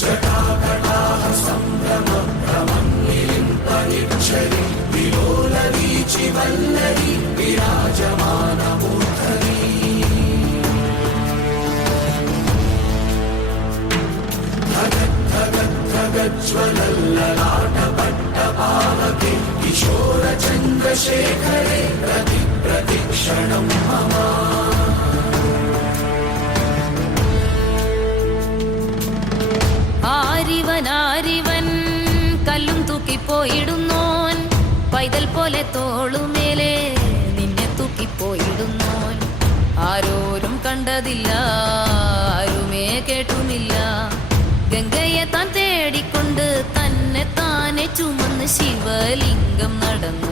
जटाकटाः सम्भ्रमभ्रमन्निलिम्पनिच्छरि विलोलवीचिवल्लरी विराजमानमूर्धनि धगद्धगद्धगज्ज्वलल्ललाटपट्टपावके किशोरचन्द्रशेखरे प्रतिक्षणं मम ആരിവൻ കല്ലും തൂക്കിപ്പോയിടുന്നോൻ പൈതൽ പോലെ തോളുമേലെ നിന്നെ തൂക്കിപ്പോയിടുന്നോൻ ആരോരും കണ്ടതില്ല ആരുമേ കേട്ടുമില്ല ഗംഗയെ താൻ തേടിക്കൊണ്ട് തന്നെ താനെ ചുമന്ന് ശിവലിംഗം നടന്നു